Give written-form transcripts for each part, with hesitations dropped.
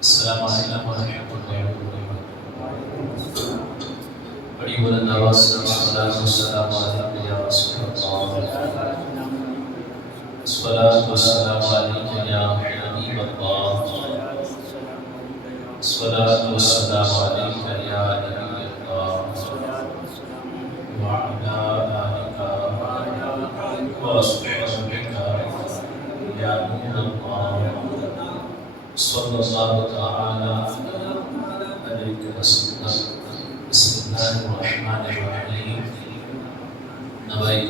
السلام علیکم ورحمۃ اللہ وبرکاتہ۔ بڑی بلند آواز سے الصلاۃ والسلام علیک یا رسول اللہ، الصلاۃ والسلام علیک یا حبیب اللہ، الصلاۃ والسلام علیک یا نبی اللہ، وعلی آلک وصحبک یا نور اللہ، صلی اللہ تعالی علیہ وسلم۔ بسم اللہ الرحمن الرحیم۔ نویت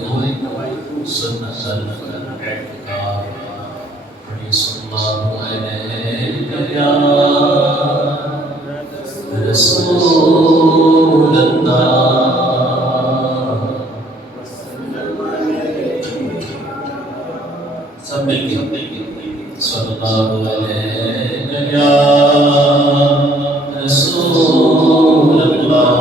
سنت الاعتکاف، پڑھی صلی اللہ علیہ یا رسول اللہ، سب مل کے صلی اللہ علیہ یا رسول اللہ۔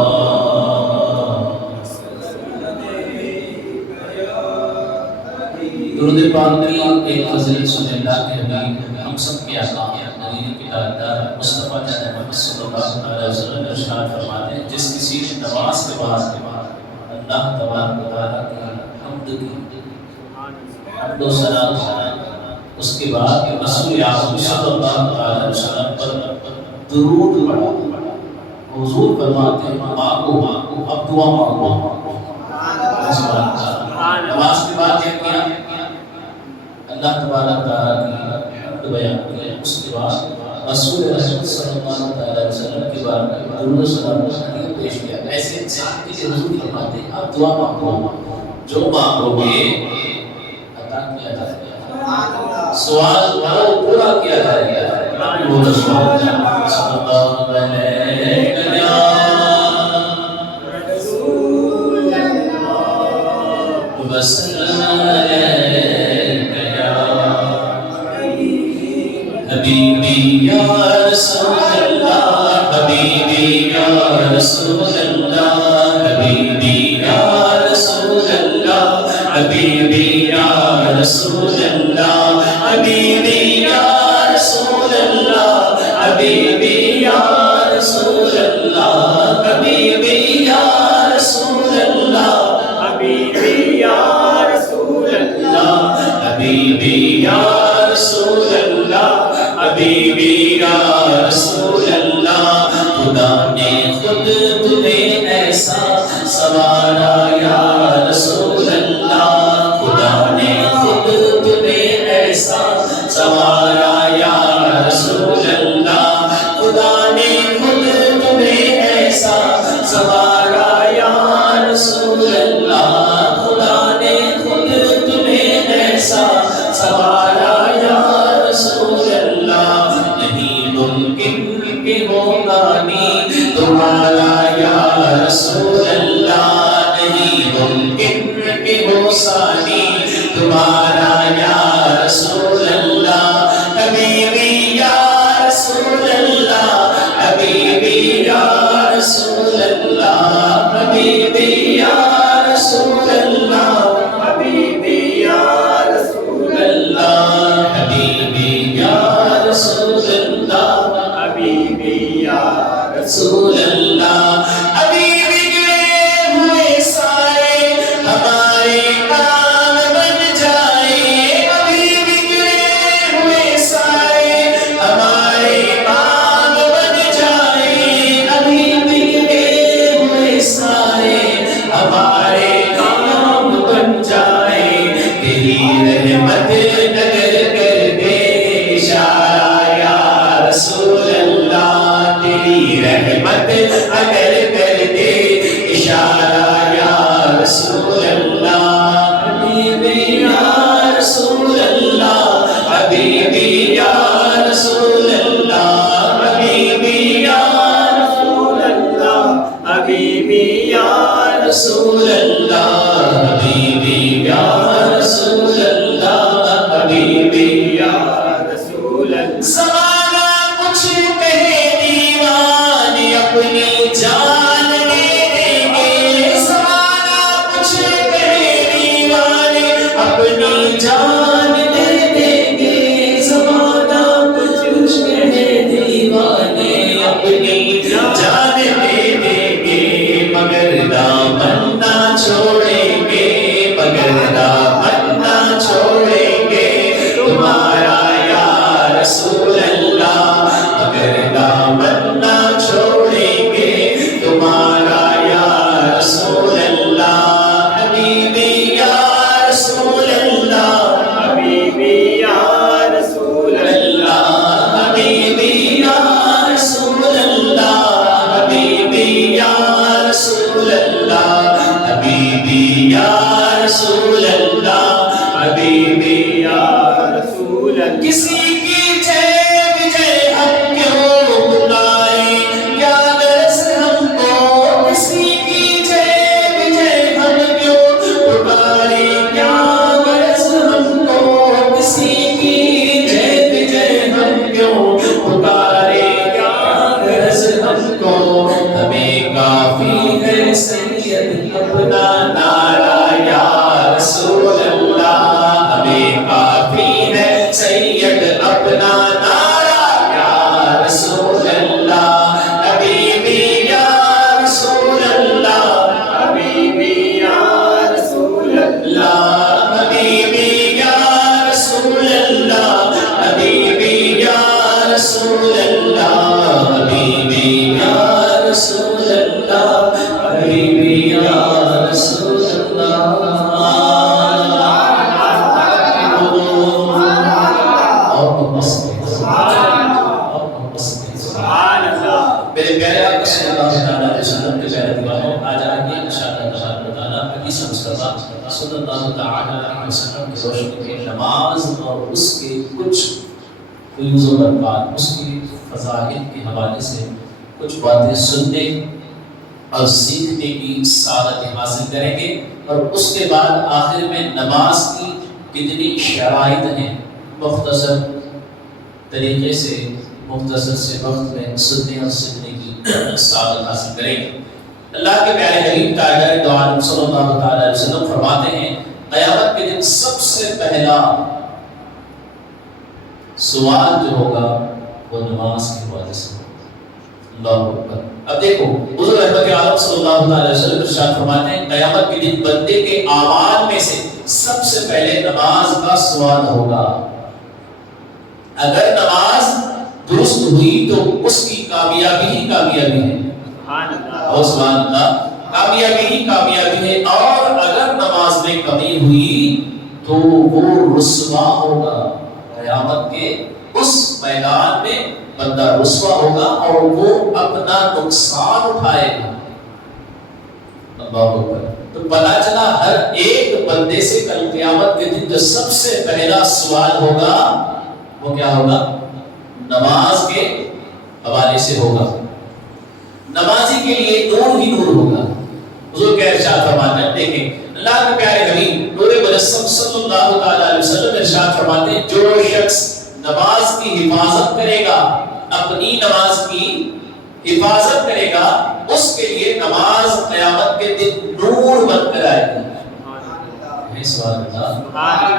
درود پاک کی ایک فضیلت سنیں اللہ کے حبیب ہم سب کے آقا مدینے کے تاجدار مصطفیٰ جان محمد صلی اللہ علیہ وسلم نے ارشاد فرماتے ہیں، جس کسی نے نماز کے بعد اللہ تبارک و تعالیٰ کی حمد و ثنا، اس کے بعد رسول اعظم صلی اللہ علیہ وسلم پر درود پڑھا، حضور فرماتے ہیں مانگو اب دعا مانگو۔ نماز کے بعد یہ کیا، اللہ تبارک تعالیٰ کی حمد بیان کیا، اس کے بعد رسول رحمت صلی اللہ علیہ وسلم کے بارے میں درود و سلام کو پیش کیا۔ ایسے انسان کے لیے حضور فرماتے ہیں اب دعا مانگو، جو مانگو گے عطا کیا جائے گا، سوال وہ پورا کیا جائے گا۔ وہ رسول صلی اللہ علیہ وسلم، حبیبی یا رسول اللہ، حبیبی یا رسول اللہ، حبیبی یا رسول اللہ، حبیبی یا رسول اللہ، حبیبی یا رسول اللہ، حبیبی یا رسول اللہ، حبیبی یا رسول اللہ، حبیبی یا رسول اللہ، حبیبی یا رسول اللہ، حبیبی یا رسول اللہ۔ خدا نے خود تمہیں ایسا سنوارا یا رسول اللہ، خدا نے خود تمہیں ایسا سنوارا یا رسول اللہ، خدا نے خود تمہیں ایسا سنوارا یا رسول اللہ، خدا نے خود تمہیں ایسا سنوارا یا رسول اللہ۔ نہیں ممکن کہ ہوگا نہیں تمہارا یا رسول اللہ، نہیں ممکن کہ ہو ثانی تمہارا یا رسول اللہ، حبیبی یا رسول اللہ، حبیبی یا رسول اللہ، حبیبی یا رسول اللہ، حبیبی یا رسول اللہ، حبیبی یا رسول اللہ، حبیبی یا رسول اللہ۔ ابھی بگڑے ہوئے سارے ہمارے کام بن جائیں، ابھی بگڑے ہوئے سارے ہمارے کام بن جائیں، ابھی بگڑے ہوئے سارے ہمارے کام بن جائیں۔ تیری رحمت نگر کر دے اشارہ یا رسول اللہ، تیری رحمت اگر کر دے اشارہ یا رسول اللہ، حبیبی یا رسول اللہ، حبیبی یا رسول اللہ، حبیبی یا رسول اللہ، حبیبی یا رسول اللہ، حبیبی یا رسول اللہ، حبیبی یا رسول اللہ۔ زمانہ کچھ کہے دیوان اپنی جان دے دیں گے، زمانہ کچھ کہے دیوان اپنی جان دے دیں گے، زمانہ کچھ کہے دیوان صلی اللہ تعالی علیہ وسلم کی روشنی میں نماز اور اس کے کچھ فیوز و برکات، اس کی فضائل کے حوالے سے کچھ باتیں سننے اور سیکھنے کی سعادت حاصل کریں گے، اور اس کے بعد آخر میں نماز کی کتنی شرائط ہیں مختصر طریقے سے مختصر سے وقت میں سننے اور سیکھنے کی سعادت حاصل کریں گے۔ اللہ کے پیارے حبیب تاجدار دو عالم صلی اللہ تعالی علیہ وسلم فرماتے ہیں قیامت کے دن سب سے پہلا سوال جو ہوگا وہ نماز کے حوالے سے ہوگا۔ اللہ اکبر۔ اب دیکھو حضور رحمت عالم صلی اللہ علیہ وسلم ارشاد فرماتے ہیں قیامت کے دن بندے کے اعمال میں سے سب سے پہلے نماز کا سوال ہوگا۔ اگر نماز درست ہوئی تو اس کی کامیابی ہی کامیابی ہے، سبحان اللہ، کامیابی ہی کامیابی ہے، اور اگر نماز میں کمی ہوئی تو وہ رسوا ہوگا۔ قیامت کے اس میدان میں بندہ رسوا ہوگا اور وہ اپنا نقصان اٹھائے گا۔ اللہ اکبر۔ تو پتہ چلا ہر ایک بندے سے کل قیامت کے دن جو سب سے پہلا سوال ہوگا وہ کیا ہوگا؟ نماز کے حوالے سے ہوگا۔ نمازی کے لیے نور ہی نور ہوگا۔ حضور کے ارشاد فرماتے ہیں، دیکھیں اللہ کے پیارے حبیب نور مجسم صلی اللہ تعالی علیہ وسلم ارشاد فرماتے ہیں جو شخص نماز کی حفاظت کرے گا، اپنی نماز کی حفاظت کرے گا، اس کے لیے نماز قیامت کے دن نور بن کر آئے گی،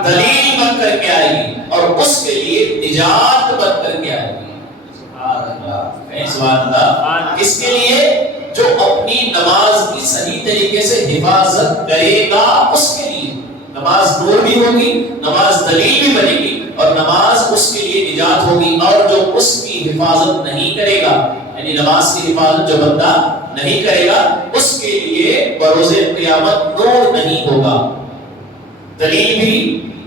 دلیل بن کر کے آئے گی، اور اس کے لیے نجات بن کر کے آئے گی۔ سبحان اللہ۔ اس کے لیے جو اپنی نماز کی صحیح طریقے سے حفاظت کرے گا اس کے لیے نماز نور بھی ہوگی، نماز دلیل بھی بنے گی، اور نماز اس کے لیے نجات ہوگی۔ اور جو اس کی حفاظت نہیں کرے گا، یعنی نماز کی حفاظت جو بندہ نہیں کرے گا، اس کے لیے بروز قیامت نور نہیں ہوگا، دلیل بھی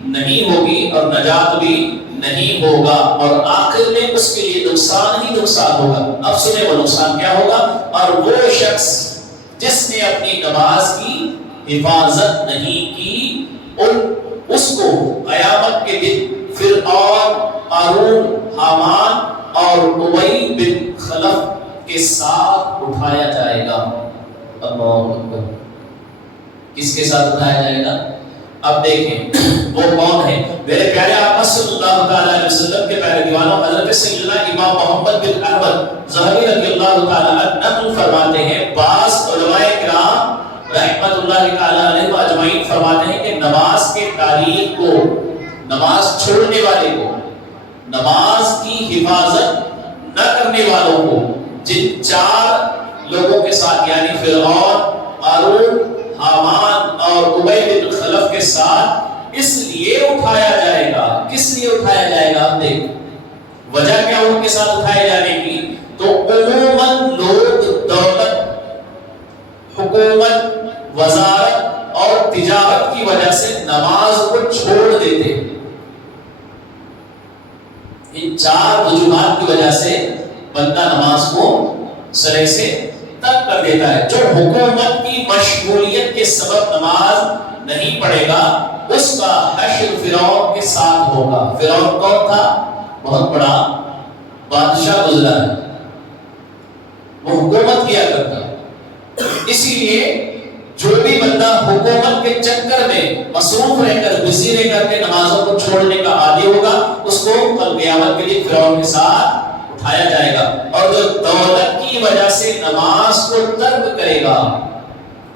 نہیں ہوگی، اور نجات بھی نہیں ہوگا، اور آخر میں اس کے لیے نقصان ہی نقصان ہوگا۔ اب سنیں وہ نقصان کیا ہوگا؟ اور وہ شخص جس نے اپنی نماز کی حفاظت نہیں کی، اس کو قیامت کے دن فرعون، قارون، حامان اور ابی بن خلف کے ساتھ اٹھایا جائے گا۔ اللہ اکبر۔ کس کے ساتھ اٹھایا جائے گا؟ اب دیکھیں وہ کون ہے؟ میرے پیارے آقا صلی اللہ تعالی علیہ وسلم کے پیارے دیوانوں حضرت سیدنا امام محمد بن احمد ظاہری رضی اللہ تعالی عنہ نقل فرماتے ہیں، بعض علماء کرام رحمت اللہ تعالی علیہ اجمعین فرماتے ہیں کہ نماز کے تاریخ کو، نماز چھوڑنے والے کو، نماز کی حفاظت نہ کرنے والوں کو، جن چار لوگوں کے ساتھ یعنی فرعون، قارون، حامان اور ابی بن خلف کے ساتھ اس لیے اٹھایا جائے گا۔ کس لیے اٹھایا جائے گا؟ دیکھ وجہ کیا ان کے ساتھ اٹھائے جانے کی؟ تو عموماً لوگ دولت، حکومت، وزارت اور تجارت کی وجہ سے نماز کو چھوڑ دیتے ہیں۔ ان چار وجوہات کی وجہ سے بندہ نماز کو سرے سے ترک کر دیتا ہے۔ جو حکومت کی مشغولیت کے سبب نماز نہیں پڑھے گا، اس کا حشر فرعون کے ساتھ ہوگا۔ فرعون کون تھا؟ بہت بڑا بادشاہ گزرا ہے، وہ حکومت کیا کرتا۔ اسی لیے جو بھی بندہ حکومت کے چکر میں مصروف رہ کر، بزی رہ کر کے نمازوں کو چھوڑنے کا عادی ہوگا، اس کو کل قیامت کے لیے فرعون کے ساتھ اٹھایا جائے گا۔ اور جو دولت کی وجہ سے نماز کو ترک کرے گا،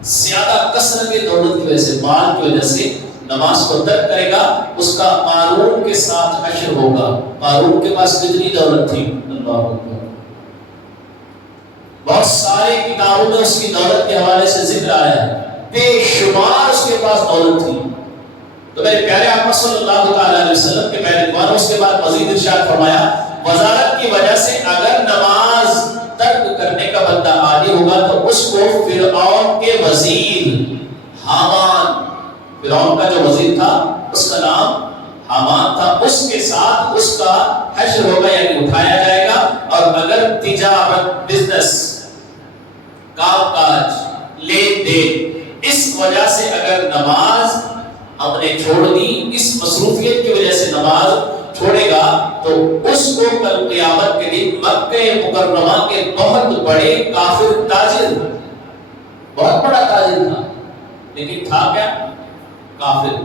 زیادہ کثرت دولت کی وجہ سے، مال کی وجہ سے نماز کو ترک کرے گا، اس کا قارون کے ساتھ حشر ہوگا۔ قارون کے پاس کتنی دولت تھی؟ اللہ اکبر۔ بہت سارے کتابوں میں اس کی دولت کے حوالے سے ذکر آیا ہے، بے شمار اس کے پاس دولت تھی۔ تو میرے پیارے آقا صلی اللہ تعالی علیہ وسلم کے پیارے دواروں اس کے بعد مزید ارشاد فرمایا، وزارت کی وجہ سے اگر نماز ترک کرنے کا بندہ عادی ہوگا تو اس کو فرعون کے وزیر حامان، فرعون کا جو وزیر تھا اس کا نام حامان تھا، اس کے ساتھ اس کا حشر ہوگا یعنی اٹھایا جائے گا۔ اور اگر تجارت، بزنس، کام کاج، لین دین، اس وجہ سے اگر نماز ہم نے چھوڑ دی، اس مصروفیت کی وجہ سے نماز چھوڑے گا تو اس کو کل قیامت کے دن مکہ مکرمہ کے بہت بڑے کافر تاجر، بہت بڑا تاجر تھا لیکن تھا کیا؟ کافر،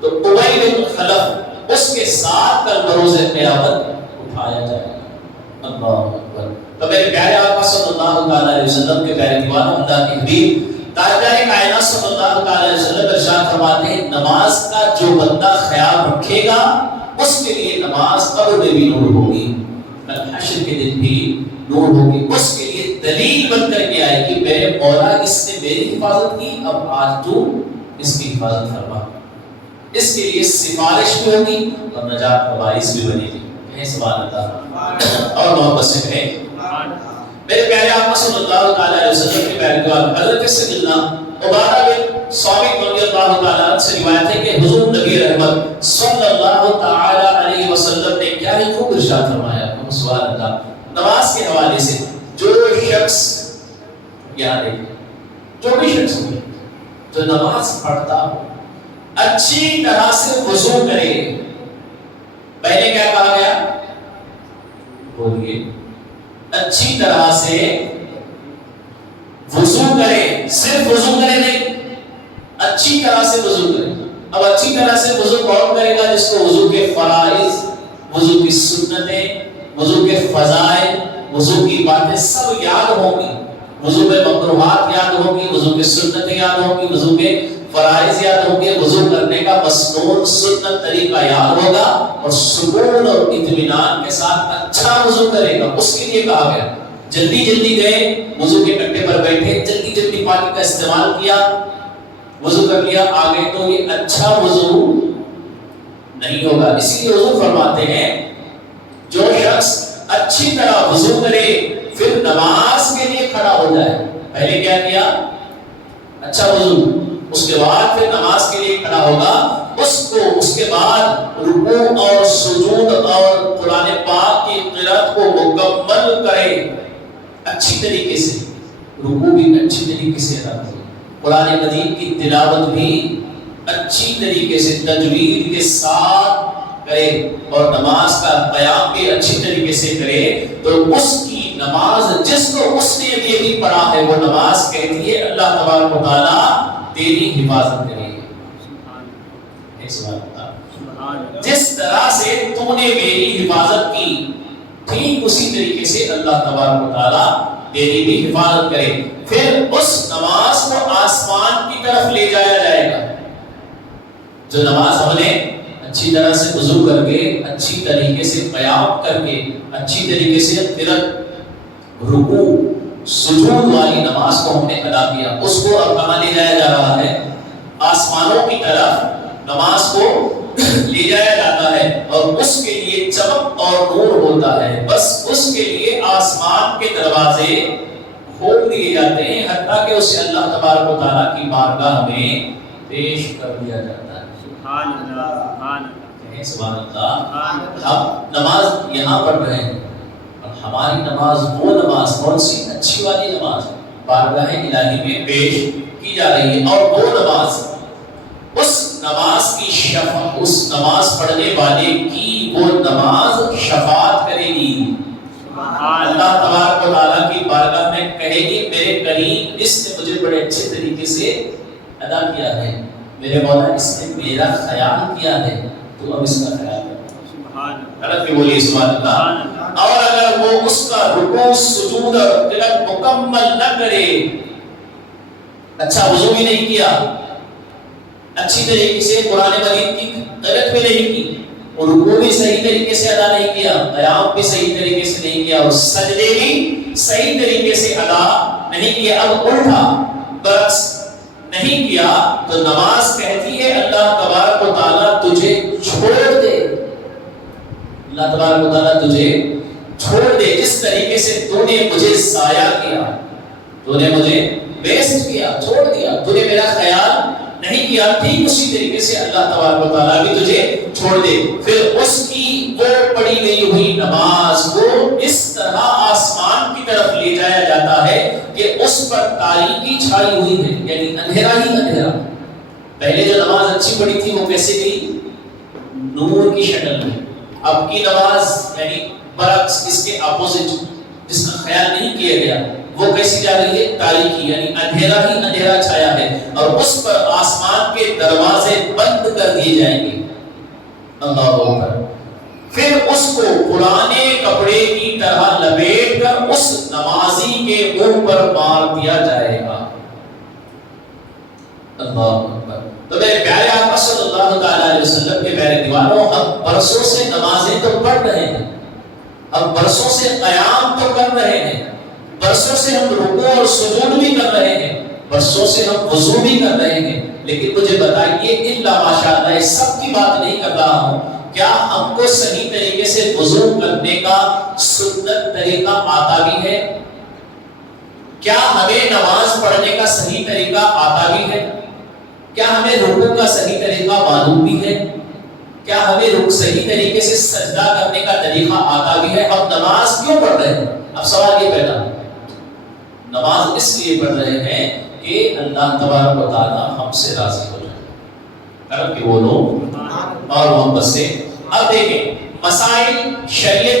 تو ابی بن خلف اس کے ساتھ کل بروز قیامت اٹھایا جائے گا۔ اللہ اکبر۔ تو میرے پیارے آقا صلی اللہ علیہ وسلم کے پیارے دیوان، اللہ کے حبیب تاجدار کائنات صلی اللہ علیہ وسلم ارشاد فرماتے ہیں نماز کا جو بندہ خیال رکھے گا اس کے لیے نماز قبر میں بھی نور ہوگی، حشر کے دن بھی نور ہوگی، اس کے لیے دلیل بن کر کے آئے کہ میرے مولا اس نے میری حفاظت کی، اب آج تو اس کی حفاظت فرما، اس کے لیے سفارش بھی ہوگی اور نجات کا باعث بھی بنے گی۔ کہیں سبحان اللہ اور محبت سے کہیں میرے پیارے آقا صلی اللہ علیہ وسلم کے پیارے دوار حضرت سیدنا عبادہ بن صامت رضی اللہ تعالیٰ عنہ سے روایت ہے کہ حضور نبی رحمت صلی اللہ تعالیٰ علیہ وسلم نے کیا ہی خوب ارشاد فرمایا، سبحان اللہ، نماز کے حوالے سے جو شخص یہاں دیکھیں، جو بھی شخص ہو جو نماز پڑھتا ہو اچھی طرح سے وضو کرے، پہلے کیا کہا گیا؟ بولیے، اچھی طرح سے وضو کرے، صرف وضو کرے نہیں، اچھی طرح سے وضو کرے۔ اب اچھی طرح سے وضو کون کرے گا؟ جس کو وضو کے فرائض، وضو کی سنتیں، وضو کے فضائل، وضو کی باتیں سب یاد ہوں گی، وضو میں مکروہات یاد ہوں گی، وضو کی سنتیں یاد ہوں گی، وضو کے فرائض یاد ہوں گے، وضو کرنے کا مسنون سنت طریقہ یاد ہوگا اور سکون اور اطمینان کے ساتھ اچھا وضو کرے گا۔ اس کے لیے کہا گیا جلدی جلدی گئے، وضو کے کٹے پر بیٹھے، جلدی جلدی پانی کا استعمال کیا، وضو کر لیا، آگے تو یہ اچھا وضو نہیں ہوگا۔ اسی لیے حضور فرماتے ہیں جو شخص اچھی طرح وضو کرے پھر نماز کے لیے کھڑا ہو جائے، پہلے کیا کیا؟ اچھا وضو، اس کے بعد پھر نماز کے لیے کھڑا ہوگا، اس کے بعد رکوع اور سجود اور قرآن پاک کی قرأت کو مکمل کرے، اچھی طریقے سے رکوع بھی اچھی طریقے سے ادا کرے، قرآن مجید کی تلاوت بھی اچھی طریقے سے تجوید کے ساتھ کرے اور نماز کا قیام بھی اچھی طریقے سے کرے، تو اس کی نماز جس کو اس نے یہ بھی پڑھا ہے وہ نماز کہتی ہے اللہ تبارک و تعالیٰ تیری حفاظت کرے گی۔ جس طرح سے تو نے میری حفاظت کی ٹھیک اسی طریقے سے اللہ تبارک و تعالیٰ تیری بھی حفاظت کرے۔ پھر اس نماز کو آسمان کی طرف لے جایا جائے گا۔ جو نماز ہم نے اچھی طرح سے وضو کر کے، اچھی طریقے سے قیام کر کے، اچھی طریقے سے قرأت، رکوع، سجود والی نماز کو ہم نے ادا کیا، اس کو اب کہاں لے جایا جا رہا ہے؟ آسمانوں کی طرف نماز کو لے جایا جاتا ہے اور اس کے لیے چمک اور نور ہوتا ہے، بس اس کے لیے آسمان کے دروازے کھول دیے جاتے ہیں حتیٰ کہ اسے اللہ تبارک و تعالیٰ کی بارگاہ میں پیش کر دیا جاتا ہے۔ سبحان اللہ، سبحان اللہ۔ ہم نماز یہاں پڑھ رہے ہیں، ہماری نماز وہ نماز کون سی؟ اچھی والی نماز بارگاہ الہی میں پیش کی جا رہی ہے، اور وہ نماز، اس نماز کی شفاعت، اس نماز پڑھنے والے کی وہ نماز شفاعت کرے گی۔ اللہ تبارک و تعالیٰ کی بارگاہ میں کہے گی میرے کریم اس نے مجھے بڑے اچھے طریقے سے ادا کیا ہے، میرے مولا اس نے میرا خیال کیا ہے، تو اب اس کا خیال کرو۔ غلط بھی بولیے سبحان اللہ۔ اور اگر وہ اس کا رکوع، سجود اور قرأت مکمل نہ کرے، اچھا وضو بھی نہیں کیا، اچھی طریقے سے قرآن مجید کی قرأت بھی نہیں کی، اور رکوع بھی صحیح طریقے سے ادا نہیں کیا، قیام بھی صحیح طریقے سے نہیں کیا، اور سجدے بھی صحیح طریقے سے ادا نہیں کیا، اب الٹا برعکس نہیں کیا، تو نماز کہتی ہے اللہ تبارک و تعالیٰ تجھے چھوڑ دے، اللہ تبارک و تعالیٰ تجھے چھوڑ دے، جس طریقے سے تو نے مجھے ضائع کیا، تو نے مجھے ویسٹ کیا، چھوڑ دیا، تو نے میرا خیال نہیں کیا، ٹھیک اسی طریقے سے اللہ تبارک و تعالیٰ بھی تجھے چھوڑ دے۔ پھر اس کی وہ پڑھی گئی ہوئی نماز کو اس طرح آسمان کی طرف لے جایا جاتا ہے کہ اس پر تاریکی چھائی ہوئی ہے، یعنی اندھیرا ہی اندھیرا، پہلے جو نماز اچھی پڑھی تھی وہ کیسے گئی؟ نور کی شکل میں. اب کی نماز یعنی برعکس اس کے اپوزٹ، جس کا خیال نہیں کیا گیا، وہ کیسی جا رہی ہے؟ تاریکی، یعنی اندھیرا ہی اندھیرا چھایا ہے، اور اس پر آسمان کے دروازے بند کر دیے جائیں گے. اللہ اکبر. پھر اس کو پرانے کپڑے کی طرح لپیٹ کر اس نمازی کے منہ پر مار دیا جائے گا. اللہ اکبر. تو میرے پیارے آقا صلی اللہ تعالی علیہ وسلم کے پیارے دیوانوں، ہم برسوں سے نمازیں تو پڑھ رہے ہیں، ہم برسوں سے قیام تو کر رہے ہیں، برسوں سے ہم رکوع اور سجود بھی کر رہے ہیں، برسوں سے ہم وضو بھی کر رہے ہیں، لیکن مجھے بتائیے الا ماشاءاللہ اس سب کی بات نہیں کر رہا ہوں، کیا ہم کو صحیح طریقے سے وضو کرنے کا سنت طریقہ آتا بھی ہے؟ کیا ہمیں نماز پڑھنے کا صحیح طریقہ آتا بھی ہے؟ کیا ہمیں رکوع کا صحیح طریقہ معلوم بھی ہے؟ کیا ہمیں صحیح طریقے سے سجدہ کرنے کا طریقہ آتا بھی ہے؟ اب نماز کیوں پڑھ رہے ہیں؟ اب سوال یہ پیدا ہے، نماز اس لیے پڑھ رہے ہیں کہ اللہ تبارک و تعالیٰ ہم سے راضی ہو جائے، کرم کہ وہ لوگ اور ہم بس سے. اب دیکھیں مسائل شریعت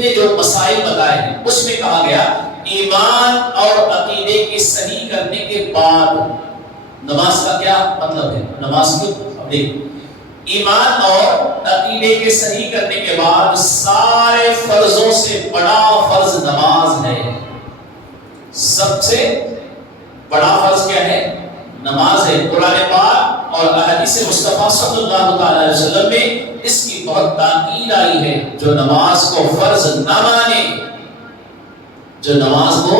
نے جو مسائل بتائے ہیں اس میں کہا گیا ایمان اور عقیدے کی صحیح کرنے کے بعد نماز کا کیا مطلب ہے؟ نماز کی ایمان اور عقیدے کے صحیح کرنے کے بعد سارے فرضوں سے بڑا فرض نماز ہے. سب سے بڑا فرض کیا ہے؟ نماز ہے. قرآن پاک اور احادیث مصطفیٰ صلی اللہ تعالی علیہ وسلم میں اس کی بہت تاکید آئی ہے. جو نماز کو فرض نہ مانے، جو نماز کو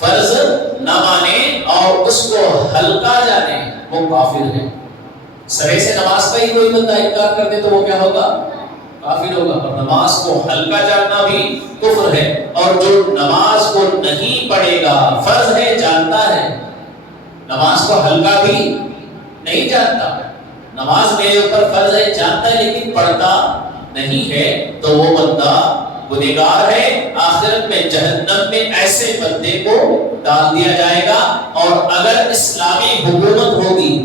فرض نہ مانے اور اس کو ہلکا جانے، وہ کافر ہے. سرے سے نماز کا ہی کوئی بندہ انکار کر دے تو وہ کیا ہوگا؟ کافر ہوگا. اور نماز کو ہلکا جاننا بھی کفر ہے. اور جو نماز کو نہیں پڑھے گا، فرض ہے جانتا ہے، نماز کو ہلکا بھی نہیں جانتا، نماز میرے اوپر فرض ہے جانتا ہے لیکن پڑھتا نہیں ہے، تو وہ بندہ گنہگار ہے. آخرت میں جہنم میں ایسے بندے کو ڈال دیا جائے گا. اور اگر اسلامی حکومت ہوگی،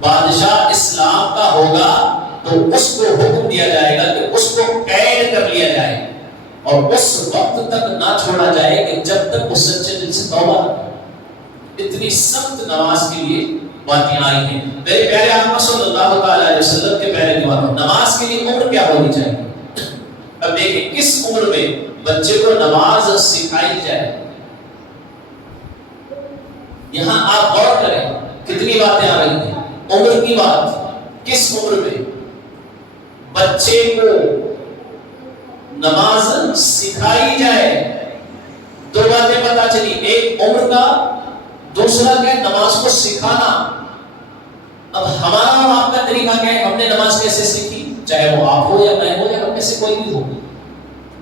بادشاہ اسلام کا ہوگا، تو اس کو حکم دیا جائے گا کہ اس کو قید کر لیا جائے اور اس وقت تک نہ چھوڑا جائے کہ جب تک وہ سچے دل سے توبہ نہ کرے. اتنی سخت نماز کے لیے باتیں آئی ہیں. میرے پیارے آقا صلی اللہ تعالی علیہ وسلم کے پیارے دیوانوں، نماز کے لیے عمر کیا ہونی چاہیے؟ اب دیکھیں کس عمر میں بچے کو نماز سکھائی جائے. یہاں آپ غور کریں کتنی باتیں آ رہی ہیں. عمر کی بات، کس عمر میں بچے کو نماز سکھائی جائے؟ دو باتیں پتہ چلی، ایک عمر کا، دوسرا کیا نماز کو سکھانا. اب ہمارا اور آپ کا طریقہ کیا ہے؟ ہم نے نماز کیسے سیکھی؟ چاہے وہ آپ ہو یا میں ہو یا ہم میں سے کوئی بھی ہو.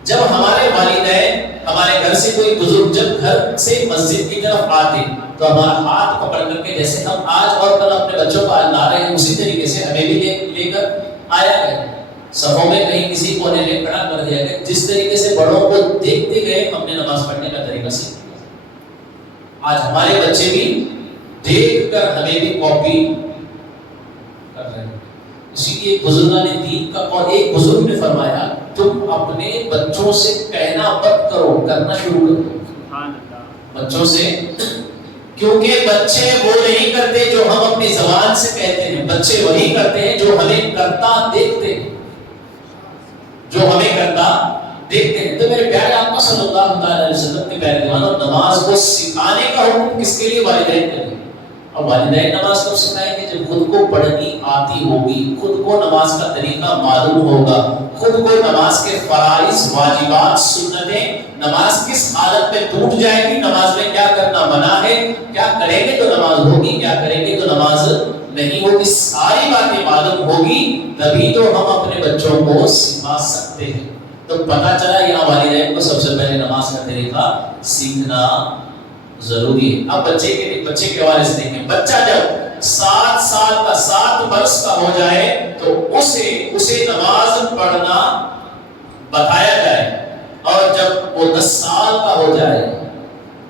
جب ہمارے والدین، ہمارے گھر سے کوئی بزرگ جب گھر سے مسجد کی طرف آتے تو ہمارا ہاتھ پکڑ کر کے، جیسے ہم آج اور کل اپنے بچوں کو لا رہے ہیں، اسی طریقے سے ہمیں بھی لے کر آیا گیا. صفوں میں کہیں کسی کونے میں کھڑا کر دیا گیا. جس طریقے سے بڑوں کو دیکھتے گئے ہم نے نماز پڑھنے کا طریقہ سیکھا. آج ہمارے بچے بھی دیکھ کر ہمیں بھی کاپی کر رہے ہیں. اسی لیے بزرگان دین کا اور ایک بزرگ نے فرمایا تم اپنے بچوں سے کہنا مت کرو، کرنا شروع کرو بچوں سے. کیونکہ بچے وہ نہیں کرتے جو ہم اپنی زبان سے کہتے ہیں، بچے وہی کرتے ہیں جو ہمیں کرتا دیکھتے ہیں، جو ہمیں کرتا دیکھتے ہیں. تو میرے پیارے آقا صلی اللہ علیہ وسلم کے پیارے دیوانوں، نماز کو سکھانے کا حکم کس کے لیے؟ والدین کے لیے. اور والدین نماز کو سکھائیں گے جب خود کو پڑھنی آتی ہوگی، خود کو نماز کا طریقہ معلوم ہوگا، خود کو نماز کے فرائض، واجبات، سنتیں، نماز کس حالت میں ٹوٹ جائے گی، نماز میں کیا کرنا منع ہے، کیا کریں گے تو نماز ہوگی، کیا کریں گے تو نماز نہیں ہوگی، ساری باتیں معلوم ہوگی، تبھی تو ہم اپنے بچوں کو سکھا سکتے ہیں. تو پتہ چلا یہاں والدین کو سب سے پہلے نماز کا طریقہ سیکھنا ضروری ہے. اب بچے کے حوالے سے دیکھیں، بچہ جب 7 سال کا، 7 برس کا ہو جائے تو اسے نماز پڑھنا بتایا جائے. اور جب وہ 10 سال کا ہو جائے،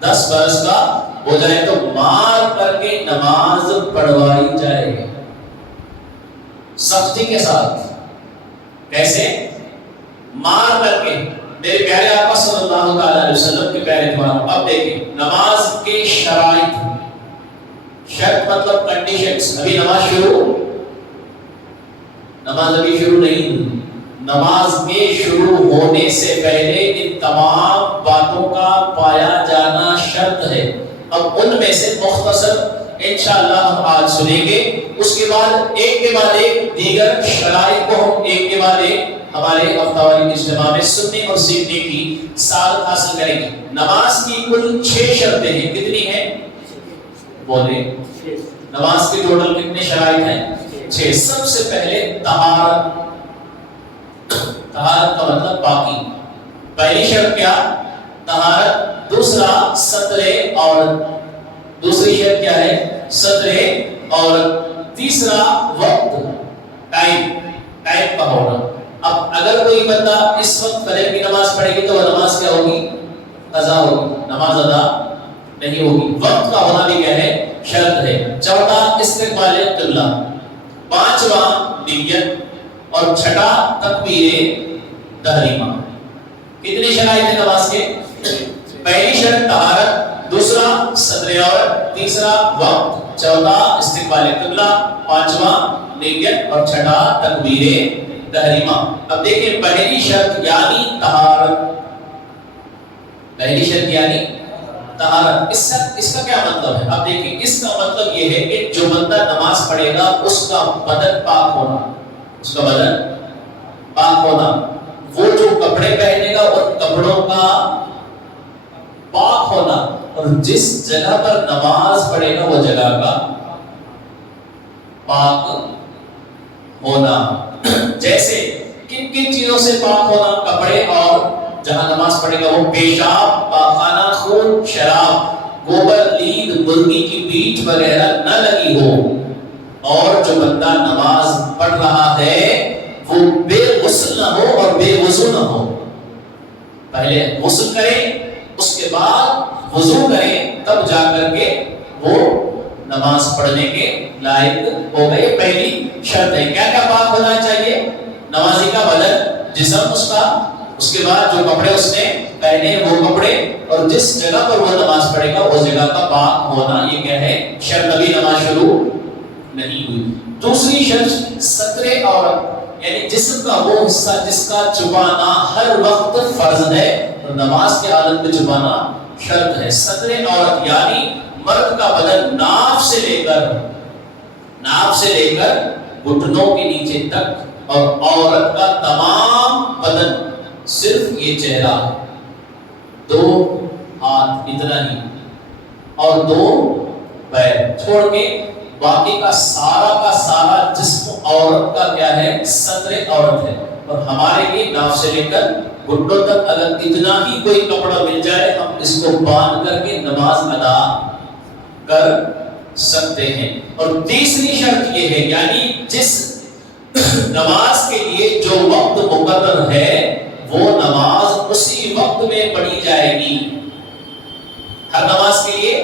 10 برس کا ہو جائے تو مار کر کے نماز پڑھوائی جائے، سختی کے ساتھ۔ کیسے؟ مار کر کے۔ میرے پیارے آقا صلی اللہ علیہ وسلم کے پیارے دواروں، اب دیکھیں نماز کے شرائط، شرط مطلب کنڈیشنز۔ ابھی نماز ابھی شروع نہیں ہوئی۔ نماز کے شروع ہونے سے پہلے ان تمام باتوں کا پایا جانا شرط ہے۔ اب ان میں سے مختصر انشاءاللہ ہم آج سنیں گے، اس کے بعد ایک کے بعد ایک دیگر شرائط کو ہم ایک کے بعد ایک ہمارے ہفتہ واری اجتماع میں سننے اور سیکھنے کی سعادت حاصل کریں گے۔ نماز کی کل 6 شرطیں ہیں۔ کتنی ہیں؟ بولے نماز کے ٹوٹل کتنے شرائط ہیں؟ 6۔ سب سے پہلے طہارت۔ طہارت کا مطلب پاکی۔ پہلی شرط کیا؟ طہارت۔ دوسرا ستر عورت۔ دوسری شرط کیا ہے؟ ستر عورت۔ تیسرا وقت، ٹائم کا ہونا۔ اب اگر کوئی بندہ اس وقت فجر کی نماز پڑھے گی تو وہ نماز کیا ہوگی؟ قضا ہوگی، نماز ادا نہیں ہوگی۔ وقت کا ہونا بھی کیا ہے؟ شرط ہے۔ چوتھا استقبال قبلہ۔ پانچواں نیت، اور چھٹا تکبیر تحریمہ۔ کتنے شرائط ہیں نماز کے؟ پہلی شرط طہارت، دوسرا ستر عورت، تیسرا وقت، چوتھا استقبال قبلہ، پانچواں نیت اور چھٹا تکبیر تحریمہ۔ اب دیکھیں پہلی شرط یعنی طہارت۔ پہلی شرط یعنی طہارت، اس کا کیا مطلب ہے؟ اب دیکھیں اس کا مطلب یہ ہے کہ جو بندہ نماز پڑھے گا اس کا بدن پاک ہونا، اس کا بدن پاک ہونا۔ وہ جو کپڑے پہنے گا ان کپڑوں کا پاک ہونا، اور جس جگہ پر نماز پڑھے گا وہ جگہ کا پاک ہونا۔ جیسے کن کن چیزوں سے پاک ہونا؟ کپڑے، اور جہاں نماز پڑھے گا وہ پیشاب، پاخانہ، خون، شراب، گوبر، لید، مرغی کی پیٹھ وغیرہ نہ لگی ہو۔ اور جو بندہ نماز پڑھ رہا ہے وہ بے غسل نہ ہو اور بے وضو نہ ہو۔ پہلے غسل کریں، اس کے بعد وضو کریں، تب جا کر کے وہ نماز پڑھنے کے لائق ہو گئے۔ پہلی شرط ہے۔ کیا کیا پاک ہونا چاہیے؟ نمازی کا بدن، جسم اس کا، اس کے بعد جو کپڑے اس نے پہنے وہ کپڑے، اور جس جگہ پر وہ نماز پڑھے گا اس جگہ کا پاک ہونا۔ یہ کیا ہے؟ شرط۔ ابھی نماز شروع نہیں ہوئی۔ دوسری شرط ستر عورت، یعنی جسم کا وہ حصہ جس کا چھپانا ہر وقت فرض ہے، اور نماز کے حالت میں چھپانا شرط ہے۔ ستر عورت یعنی مرد کا بدن ناف سے لے کر گھٹنوں کے نیچے تک، اور عورت کا تمام بدن، صرف یہ چہرہ، 2 ہاتھ اتنا ہی، اور 2 پیر چھوڑ کے باقی کا سارا جسم عورت کا کیا ہے؟ ستر عورت ہے۔ اور ہمارے لیے ناف سے لے کر گھٹنوں تک اگر اتنا ہی کوئی کپڑا مل جائے ہم اس کو باندھ کر کے نماز ادا کر سکتے ہیں۔ اور تیسری شرط یہ ہے، یعنی جس نماز کے لیے جو وقت مقرر ہے وہ نماز اسی وقت میں پڑھی جائے گی۔ ہر نماز کے لیے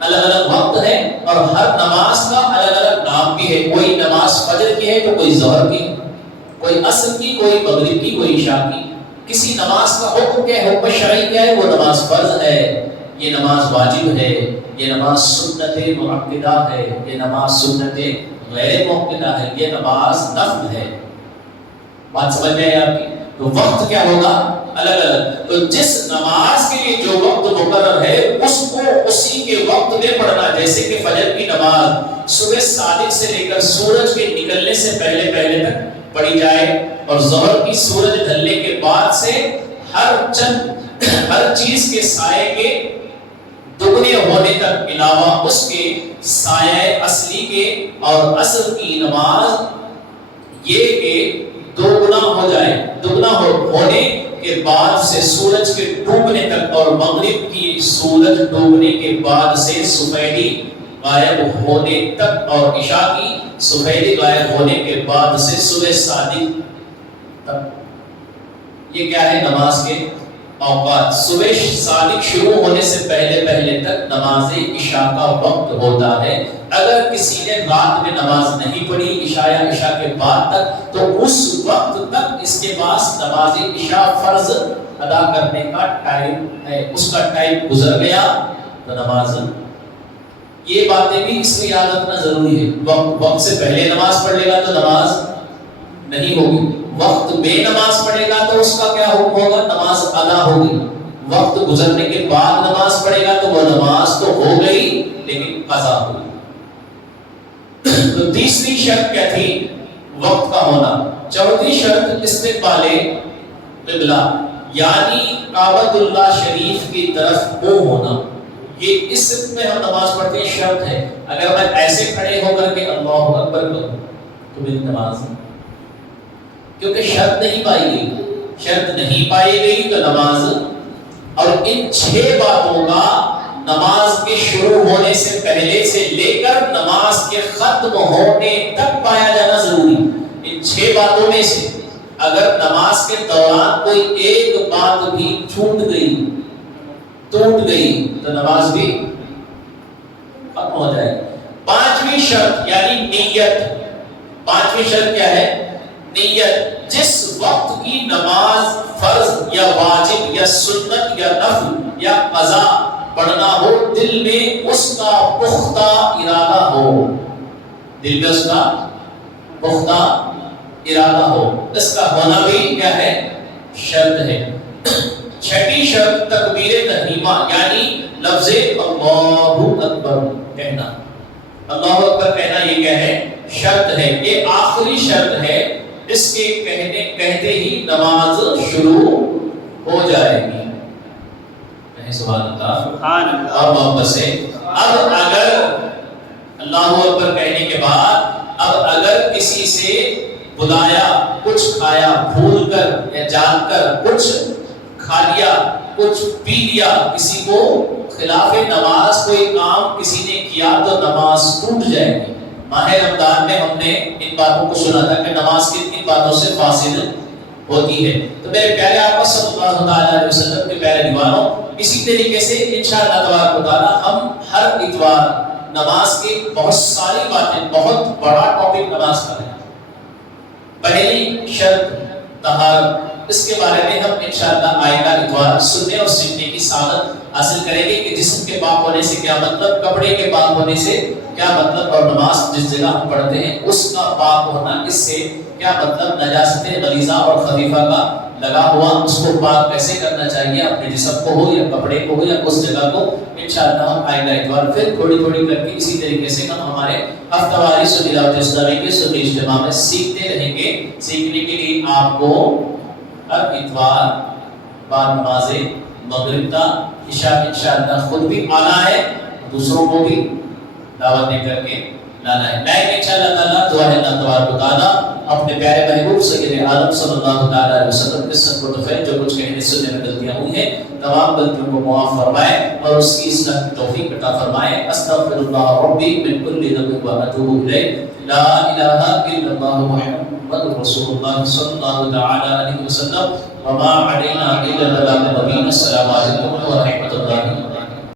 الگ الگ وقت ہے، اور ہر نماز کا الگ الگ نام بھی ہے۔ کوئی نماز فجر کی ہے تو کوئی ظہر کی، کوئی عصر کی، کوئی مغرب کی، کوئی عشاء کی۔ کسی نماز کا حکم کیا ہے؟ حکم شرعی کیا ہے؟ وہ نماز فرض ہے، یہ نماز واجب ہے، یہ نماز سنت مؤکدہ ہے، یہ نماز سنت غیر مؤکدہ ہے، یہ نماز نفل ہے۔ بات سمجھ میں آئی آپ کی؟ تو وقت کیا ہوگا؟ الگ الگ۔ تو جس نماز کے لیے جو وقت مقرر ہے اس کو اسی کے وقت میں پڑھنا۔ جیسے کہ فجر کی نماز صبح صادق سے لے کر سورج کے نکلنے سے پہلے تک پڑھی جائے، اور ظہر کی سورج ڈھلنے کے بعد سے ہر چیز کے سائے کے دگنے ہونے تک، علاوہ اس کے سائے اصلی کے، اور عصر کی نماز یہ کہ دوگنا ہو جائے، دگنا ہونے کے بعد سے سورج کے ڈوبنے تک، اور مغرب کی سورج ڈوبنے کے بعد سے سفیدی غائب ہونے تک، اور عشاء کی سفیدی غائب ہونے کے بعد سے صبح صادق تک۔ یہ کیا ہے؟ نماز کے اوقات صبح صادق شروع ہونے سے پہلے پہلے تک نماز عشاء کا وقت ہوتا ہے. اگر کسی نے رات میں نماز نہیں پڑھی عشاء یا عشاء کے بعد تک تو اس وقت تک اس کے پاس نماز عشاء فرض ادا کرنے کا ٹائم ہے. اس کا ٹائم گزر گیا تو نماز. یہ باتیں بھی اس میں یاد رکھنا ضروری ہے. وقت سے پہلے نماز پڑھ لے گا تو نماز نہیں ہوگی. وقت میں نماز پڑھے گا تو اس کا کیا حکم ہوگا؟ نماز ادا ہوگی. وقت گزرنے کے بعد نماز پڑھے گا تو وہ نماز تو ہو گئی لیکن قضا ہوگی. تو تیسری شرط کیا تھی؟ وقت کا ہونا. چوتھی شرط استقبال قبلہ یعنی کعبۃ اللہ شریف کی طرف منہ ہونا. یہ اس میں ہم نماز پڑھتے ہیں شرط ہے. اگر میں ایسے کھڑے ہو کر کے اللہ اکبر کروں تو میری نماز نہیں، کیونکہ شرط نہیں پائی گئی. شرط نہیں پائی گئی تو نماز. اور ان 6 باتوں کا نماز کے شروع ہونے سے پہلے سے لے کر نماز کے ختم ہونے تک پایا جانا ضروری. ان 6 باتوں میں سے اگر نماز کے دوران کوئی ایک بات بھی چھوٹ گئی ٹوٹ گئی تو نماز بھی ختم ہو جائے گی. 5ویں شرط یعنی نیت. 5ویں شرط کیا ہے؟ نیت. جس وقت کی نماز فرض یا واجب یا سنت یا نفل یا قضا پڑھنا ہو دل میں اس کا پختہ ارادہ ہو. دل میں اس کا پختہ ارادہ ہو. اس کا ہونا بھی کیا ہے؟ شرط ہے. 6ویں شرط تکبیر تحریمہ یعنی لفظ اللہ اکبر کہنا. اللہ اکبر کہنا یہ کیا ہے؟ شرط ہے. یہ آخری شرط ہے. اس کے کہتے ہی نماز شروع ہو جائے گی. کہیں سبحان اللہ. اور محبت سے اب اگر اللہ اکبر کہنے کے بعد اب اگر کسی سے بلایا کچھ کھایا بھول کر یا جان کر کچھ کھا لیا کچھ پی لیا کسی کو خلاف نماز کوئی کام کسی نے کیا تو نماز ٹوٹ جائے گی. ماہ رمضان میں ہم نے ان باتوں کو سنا تھا کہ نماز کن باتوں سے فاصل ہوتی ہے. تو میرے پیارے آقا صلی اللہ علیہ وسلم کے پیارے دیوانوں اسی طریقے سے انشاءاللہ تبارک و تعالی ہم ہر اتوار نماز کے بہت ساری باتیں بہت بڑا ٹاپک نماز کا ہے. پہلی شرط طہارت. اس کے بارے میں ہم انشاءاللہ آئندہ اتوار سننے اور سیکھنے کی سعادت حاصل کریں گے کہ جسم کے پاک ہونے سے کیا مطلب، کپڑے کے پاک ہونے سے کیا مطلب، اور نماز جس جگہ ہم پڑھتے ہیں اس کا پاک ہونا اس سے کیا مطلب، نجاست غلیظہ اور خفیفہ کا لگا ہوا اس کو پاک کیسے کرنا چاہیے اپنے جسم کو ہو یا کپڑے کو ہو یا اس جگہ کو. انشاءاللہ ہم آئندہ اتوار پھر تھوڑی تھوڑی کر کے اسی طریقے سے ہم ہمارے ہفتہ واری سنیلات اسلامی کے سنی اجتماع میں سیکھتے رہیں گے. سیکھنے کے لیے آپ کو ہر اتوار بعد نماز مغرب کا عشاء انشاءاللہ خود بھی آنا ہے دوسروں کو بھی دعوت دے کر کے لانا ہے. میں انشاءاللہ تعالیٰ دعا ہے اللہ تبارک و تعالیٰ اپنے پیارے محبوب سید عالم صلی اللہ علیہ وسلم کے سب کو نفع جو کچھ کہنے سننے میں غلطیاں ہوئی ہیں تمام غلطیوں کو معاف فرمائے اور اس کی اصلاح کی توفیق عطا فرمائے. استغفر اللہ ربی من کل ذنب و اتوب الیہ. لا الہ الا اللہ محمد رسول اللہ صلی اللہ علیہ وسلم وما علینا الا البلاغ المبین. السلام علیکم ورحمۃ اللہ.